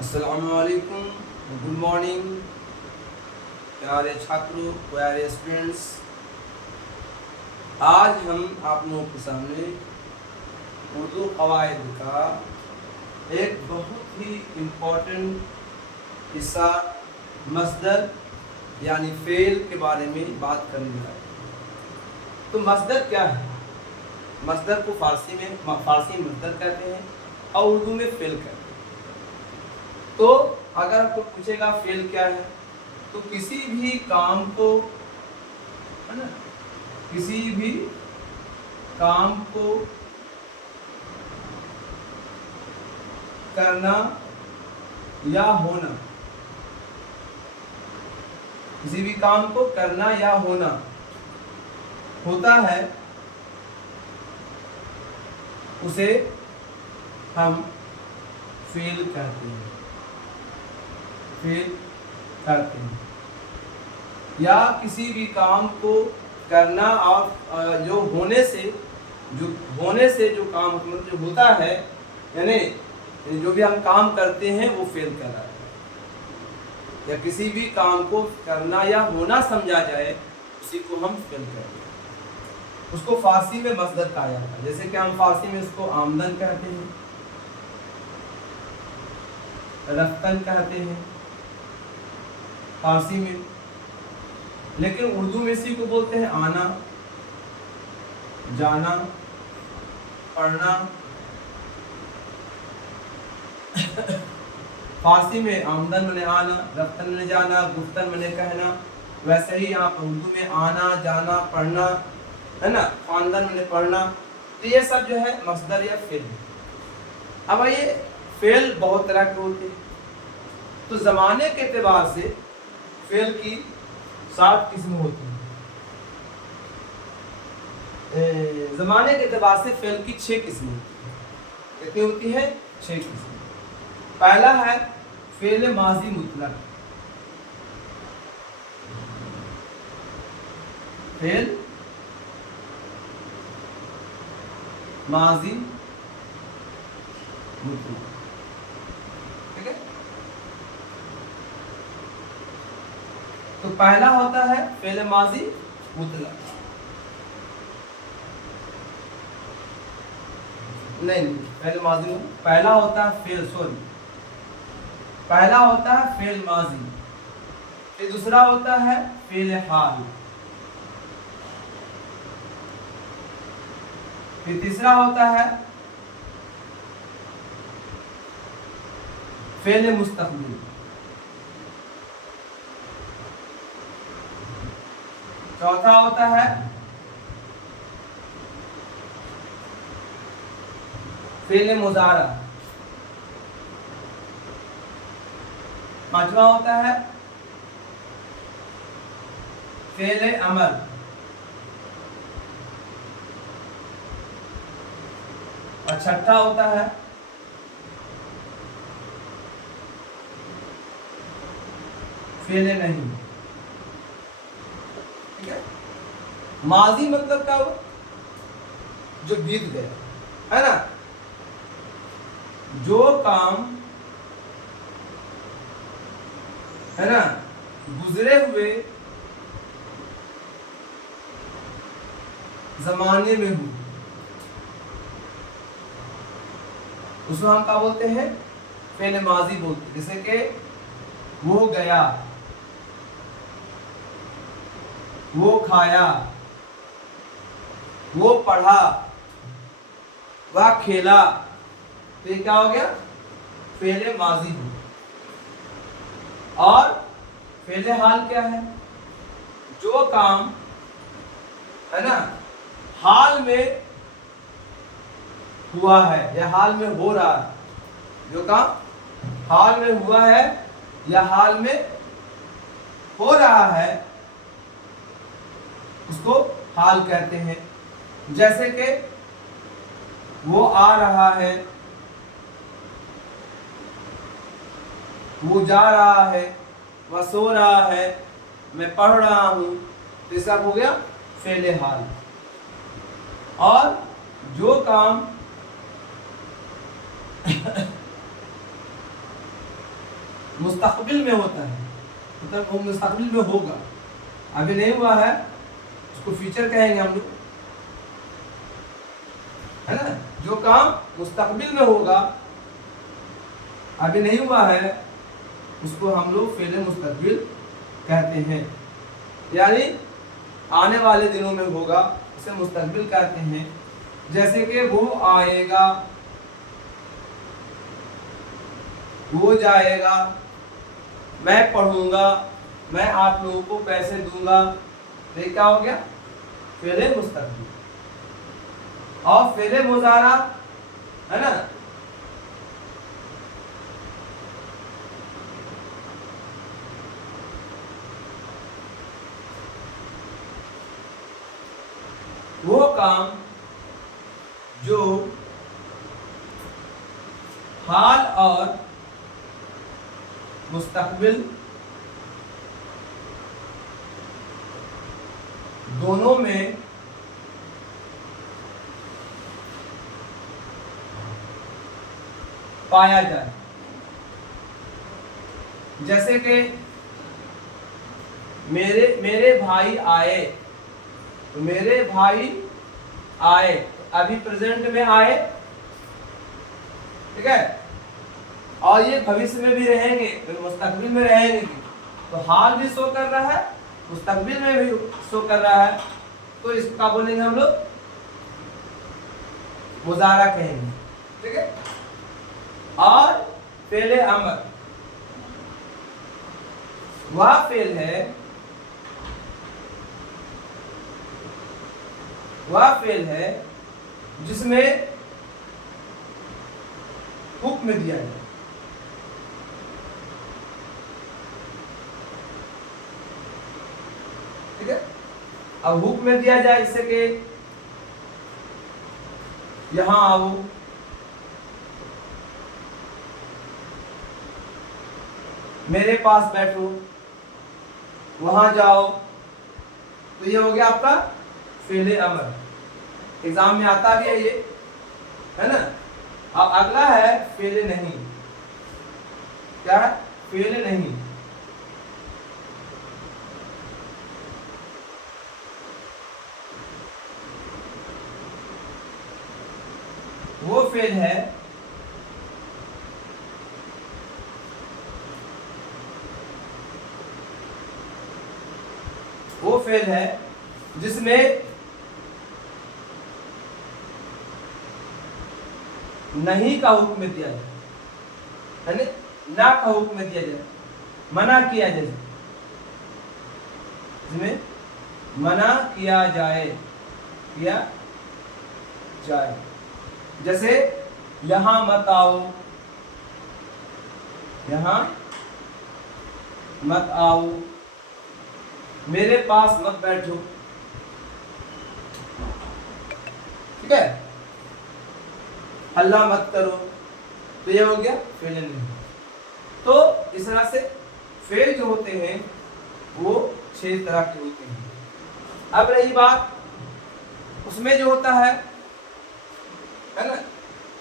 السلام علیکم، good morning پیارے چھاتروں، پیارے اسٹوڈنٹس۔ آج ہم آپ لوگوں کے سامنے اردو قواعد کا ایک بہت ہی امپورٹنٹ حصہ مصدر یعنی فعل کے بارے میں بات کرنے جا رہے ہیں۔ تو مصدر کیا ہے؟ مصدر کو فارسی میں مصدر کہتے ہیں اور اردو میں فعل کہتے ہیں۔ تو اگر آپ کو پوچھے گا فعل کیا ہے، تو کسی بھی کام کو کرنا یا ہونا، کسی بھی کام کو کرنا یا ہونا ہوتا ہے، اسے ہم فعل کہتے ہیں۔ یا کسی بھی کام کو کرنا اور جو ہونے سے جو کام جو ہوتا ہے، یعنی جو بھی ہم کام کرتے ہیں وہ فعل کہلاتا ہے۔ یا کسی بھی کام کو کرنا یا ہونا سمجھا جائے اسی کو ہم فعل کہتے ہیں۔ اس کو فارسی میں مصدر کہا جاتا ہے، جیسے کہ ہم فارسی میں اس کو آمدن کہتے ہیں، رفتن کہتے ہیں فارسی میں، لیکن اردو میں اسی کو بولتے ہیں آنا، جانا، پڑھنا۔ فارسی میں آمدن میں آنا، رفتن میں جانا، گفتن میں کہنا، ویسے ہی یہاں پر اردو میں آنا، جانا، پڑھنا ہے نا، خواندن میں پڑھنا۔ تو یہ سب جو ہے مصدر یا فعل ہے۔ اب یہ فعل بہت طرح کے ہوتے ہیں، تو زمانے کے اعتبار سے فعل کی 7 قسم ہوتی ہیں۔ زمانے کے اعتبار سے فعل کی 6 قسم ہوتی ہیں۔ کتنی ہوتی ہے؟ 6 قسم۔ پہلا ہے فعل ماضی مطلق۔ فعل ماضی مطلق، ٹھیک ہے؟ تو پہلا ہوتا ہے فعل ماضی مطلق۔ نہیں، فعل ماضی پہلا ہوتا ہے پہلا ہوتا ہے فعل ماضی، پھر دوسرا ہوتا ہے فعل حال، پھر تیسرا ہوتا ہے فعل مستقبل، چوتھا ہوتا ہے فعل مضارع، پانچواں ہوتا ہے فعل امر، اور چھٹا ہوتا ہے فعل نہیں۔ ٹھیک ہے؟ ماضی مطلب کیا ہوا؟ جو بیت گیا ہے نا، جو کام ہے نا گزرے ہوئے زمانے میں ہو، اس کو ہم کیا بولتے ہیں؟ فعل ماضی بولتے ہیں۔ جیسے کہ وہ گیا، وہ کھایا، وہ پڑھا، وہ کھیلا، تو یہ کیا ہو گیا؟ فعل ماضی ہو۔ اور فعل حال کیا ہے؟ جو کام ہے نا حال میں ہوا ہے یا حال میں ہو رہا ہے، جو کام حال میں ہوا ہے یا حال میں ہو رہا ہے، اس کو حال کہتے ہیں۔ جیسے کہ وہ آ رہا ہے، وہ جا رہا ہے، وہ سو رہا ہے، میں پڑھ رہا ہوں، تو یہ سب ہو گیا فعل حال۔ اور جو کام मुस्तकबिल में होता है, मतलब वो मुस्तकबिल में होगा, अभी नहीं हुआ है, उसको फ्यूचर कहेंगे हम लोग, है ना। जो काम मुस्तकबिल में होगा, अभी नहीं हुआ है, उसको हम लोग फेले मुस्तकबिल कहते हैं, यानी आने वाले दिनों में होगा, इसे मुस्तकबिल कहते हैं। जैसे कि वो आएगा, वो जाएगा, मैं पढ़ूंगा, मैं आप लोगों को पैसे दूंगा, तो ये क्या हो गया, फेले मुस्तकबिल। और फेले मुजारा, है ना, वो काम जो हाल और मुस्तकबिल दोनों में पाया जाए। जैसे कि मेरे भाई आए, तो मेरे भाई आए, अभी प्रेजेंट में आए, ठीक है, और ये भविष्य में भी रहेंगे, तो मुस्तकबिल में रहेंगे, तो हाल भी शो कर रहा है, मुस्तकबिल में भी शो कर रहा है, तो इसका बोलेंगे हम लोग मुजारा कहेंगे, ठीक है। और फेले अमर, वह फेल है, वह फेल है जिसमें हुक्म दिया जाए, ठीक है। अब हुक्म दिया जाए, जैसे कि यहां आओ, मेरे पास बैठो, वहां जाओ, तो ये हो गया आपका फेले अमर, एग्जाम में आता भी है ये, है ना। अब अगला है फेले नहीं, क्या है, फेले नहीं, वो फेल है वो फेल है जिसमें नहीं का हुक्म दिया जाए, यानी ना का हुक्म दिया जाए, मना किया जाए, जिसमें मना किया जाए, जैसे यहां मत आओ, यहां मत आओ, मेरे पास मत बैठो, ठीक है, हल्ला मत करो, तो ये हो गया फेल नहीं। तो इस तरह से फेल जो होते हैं वो 6 तरह के होते हैं। अब रही बात उसमें जो होता है ना,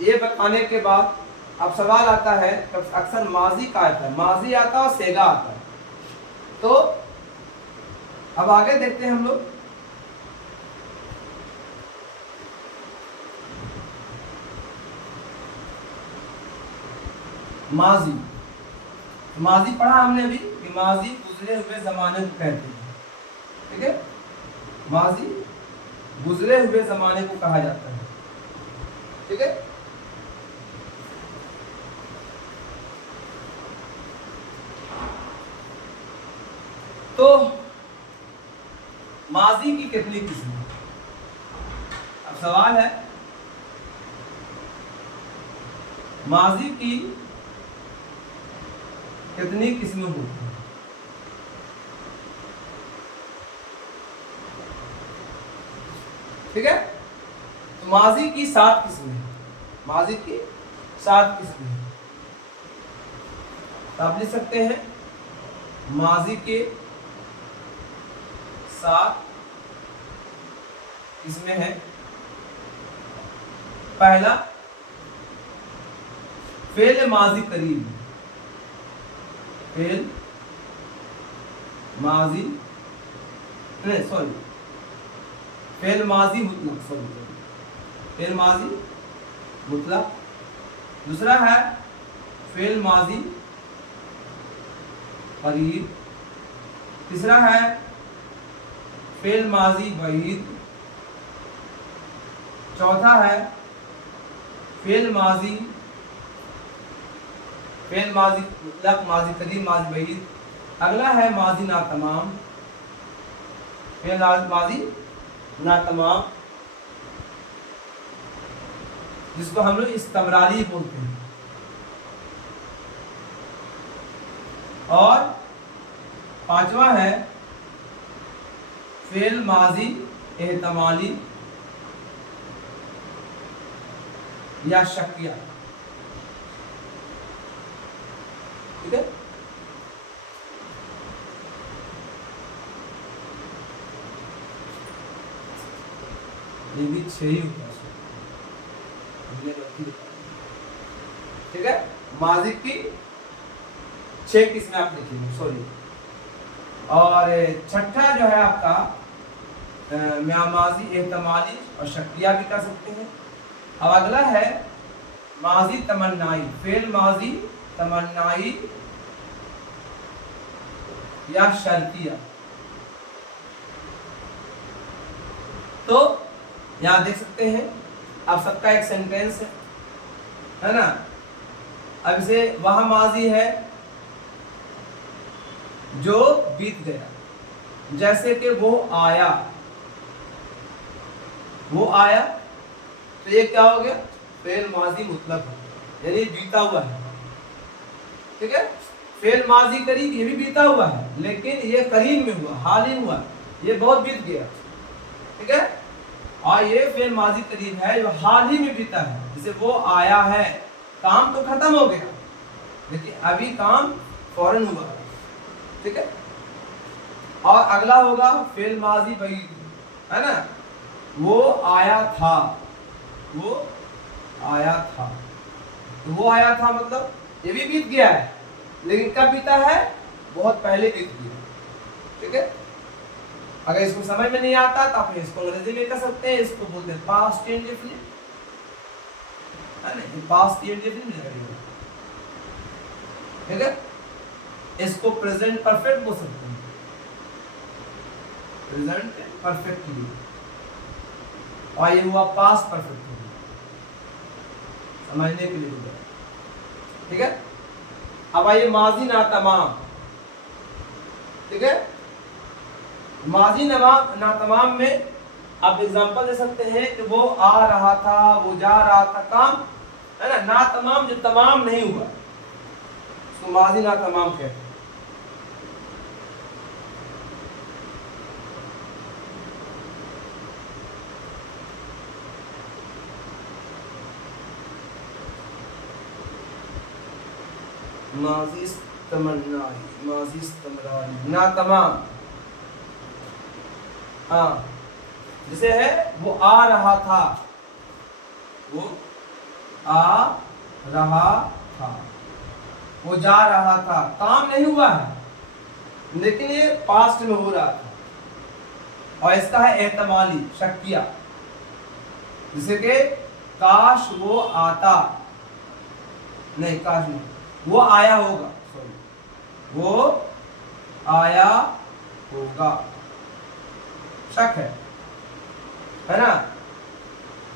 ये बताने के बाद अब सवाल आता है, अक्सर माजी का आता है, माजी आता है और सेगा आता है। तो अब आगे देखते हैं हम लोग, माजी, माजी पढ़ा हमने अभी कि माजी गुजरे हुए जमाने को कहते हैं, ठीक है, माजी गुजरे हुए जमाने को कहा जाता है, ठीक है। तो माजी की कितनी किस्में, अब सवाल है माजी की कितनी किस्में होती हैं। ठीक है, तो माजी की 7 किस्में, माजी की 7 किस्में, तो आप लिख सकते हैं माजी के 7 किस्में हैं। पहला फेल माजी करीब, फेल माजी नहीं सॉरी फेल माजी मुतलक फेल माजी मुतलक। दूसरा है फेल माजी करीब। तीसरा है फेल माजी बईद। चौथा है फेल माजी मुतलक माजी करीब माजी बईद। अगला है माजी नातमाम फेल माजी नातमाम जिसको हम लोग इस्तमरारी बोलते हैं। और पांचवा है फेल माजी एहतमाली या शकिया। ठीक है, ये भी 6 ही होता है। ठीक है, माजी की 6 किस्में आप देखेंगे सॉरी। और छठा जो है आपका माजी एहतमाली और शक्रिया भी कर सकते हैं। अब अगला है माजी तमन्नाई फेल माजी तमन्नाई या शर्तिया। तो यहाँ देख सकते हैं अब सबका एक सेंटेंस है ना। अब इसे वह माजी है जो बीत गया, जैसे कि वो आया तो ये क्या हो गया फेल माजी मुतलक यानी बीता हुआ है। ठीक है, फेल माजी करीब ये भी बीता हुआ है लेकिन ये करीब में हुआ, हाल ही हुआ, ये बहुत बीत गया। ठीक है, और ये फेल माजी करीब है जो हाल ही में बीता है। जैसे वो आया है, काम तो खत्म हो गया लेकिन अभी काम फौरन हुआ। ठीक है, और अगला होगा फेल माजी बईद है ना। वो आया था तो वो आया था मतलब ये भी बीत गया है लेकिन कब बीता है, बहुत पहले बीत गया। ठीक है, अगर इसको समझ में नहीं आता तो आप इसको अंग्रेजी में कर सकते हैं, इसको बोलते हैं पास्ट इंडेफिनिट है ना, पास्ट इंडेफिनिट। ठीक है, इसको प्रेजेंट परफेक्ट बोल सकते हैं, प्रेजेंट परफेक्टली, और ये हुआ पास्ट परफेक्ट समझने के लिए। ठीक है, अब आइए माजी नातमाम। ठीक है, माजी नातमाम में आप एग्जांपल दे सकते हैं कि वो आ रहा था, वो जा रहा था, काम है ना। नातमाम जो तमाम नहीं हुआ उसको माजी नातमाम कहते हैं। माजी इस्तमरारी नातमाम। हाँ, जैसे है वो आ रहा था, वो जा रहा था, काम नहीं हुआ है लेकिन ये पास्ट में हो रहा था। और इसका है एहतमाली शक्किया, जैसे कि काश वो आता, नहीं काश नहीं, वो आया होगा, सॉरी वो आया होगा, शक है ना।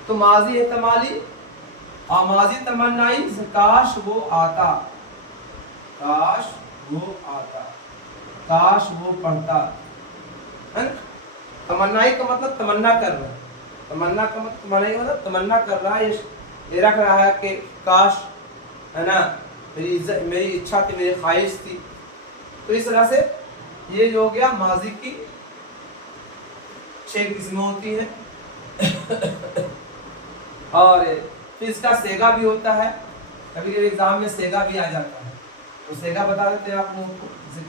तो माजी एहतमाली और माजी तमन्नाई से काश वो आता, काश वो पढ़ता है ना। तमन्नाई का मतलब तमन्ना कर रहा है, तमन्ना का मतलब तमन्ना कर रहा है, ये रख रहा है कि काश है ना, मेरी इच्छा थी, मेरी ख्वाहिश थी। तो इस तरह से ये जो हो गया माजी की 6 किस्में होती हैं। और फिर इसका सेगा भी होता है, कभी कभी एग्जाम में सेगा भी आ जाता है, तो सेगा बता देते हैं आप लोगों को। जैसे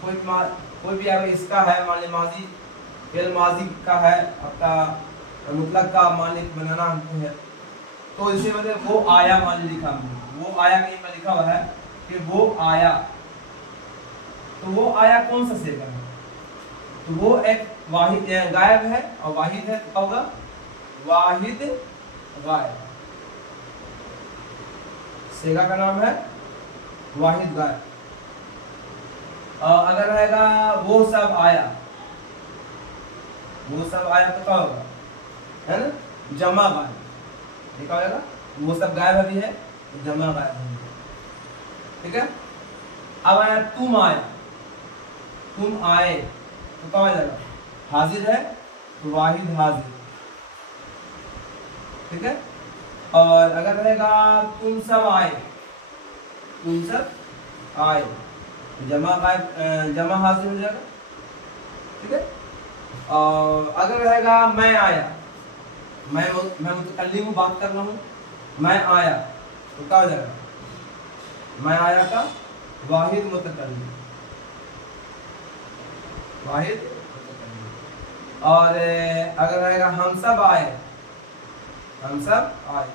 कोई भी अगर इसका है, मान ली माजी फेल माजी का है आपका मुतलक का मान ली बनाना हमको है, तो इसे मतलब वो आया मान ली लिखा, वो आया कहीं पर लिखा हुआ है कि वो आया, तो वो आया कौन सा सेगा है, तो वो एक वाहिद गायब है और वाहिद है, क्या होगा वाहिद गायब। सेगा का नाम है वाहिद गायब। अगर रहेगा वो सब आया, वो सब आया तो क्या होगा, है ना, जमा गायब। ये क्या होगा, वो सब गायब अभी है तो जमा गायब होंगे, ठीक है। अब आया तुम आया, तुम आए तो क्या हो जाएगा, हाजिर है तो वाहिद हाजिर, ठीक है। और अगर रहेगा तुम सब आए, तुम सब आए जमा गायब, जमा हाजिर हो जाएगा, ठीक है। और अगर रहेगा मैं आया, मैं मुतकल्लिम हूँ, बात कर रहा हूँ, मैं आया तो क्या हो जाएगा, मैं आया का वाहिद मुतकल्लिम, वाहिद मुतकल्लिम। और अगर रहेगा हम सब आए, हम सब आए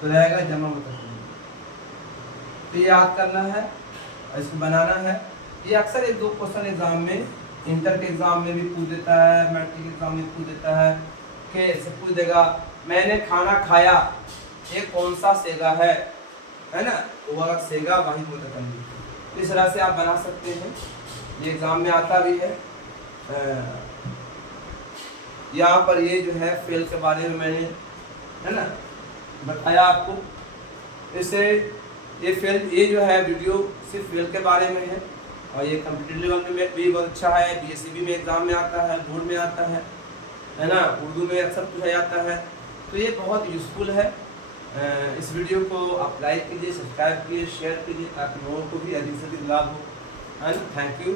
तो रहेगा जमा मुतकल्लिम। तो ये याद करना है और इसको बनाना है। ये अक्सर एक दो क्वेश्चन एग्जाम में, इंटर के एग्जाम में भी पूछ देता है, मैट्रिक एग्जाम में पूछ देता है कि ऐसे पूछ देगा मैंने खाना खाया, ये कौन सा सेगा है ना, वो वाला सेगा वाहिद मुतकल्लिम। इस तरह से आप बना सकते हैं, ये एग्जाम में आता भी है। यहाँ पर ये जो है फेल के बारे में मैंने, है ना, बताया आपको। इससे ये फेल, ये जो है वीडियो सिर्फ फेल के बारे में है, और ये कंप्यूटर लेवल में भी बहुत अच्छा है, बीएससीबी में एग्जाम में आता है, बोर्ड में आता है ना, उर्दू में अक्सर पूछा जाता है। तो ये बहुत यूज़फुल है। इस वीडियो को आप लाइक कीजिए, सब्सक्राइब कीजिए, शेयर कीजिए, ताकि लोगों को भी अधिक से अधिक लाभ हो। And thank you.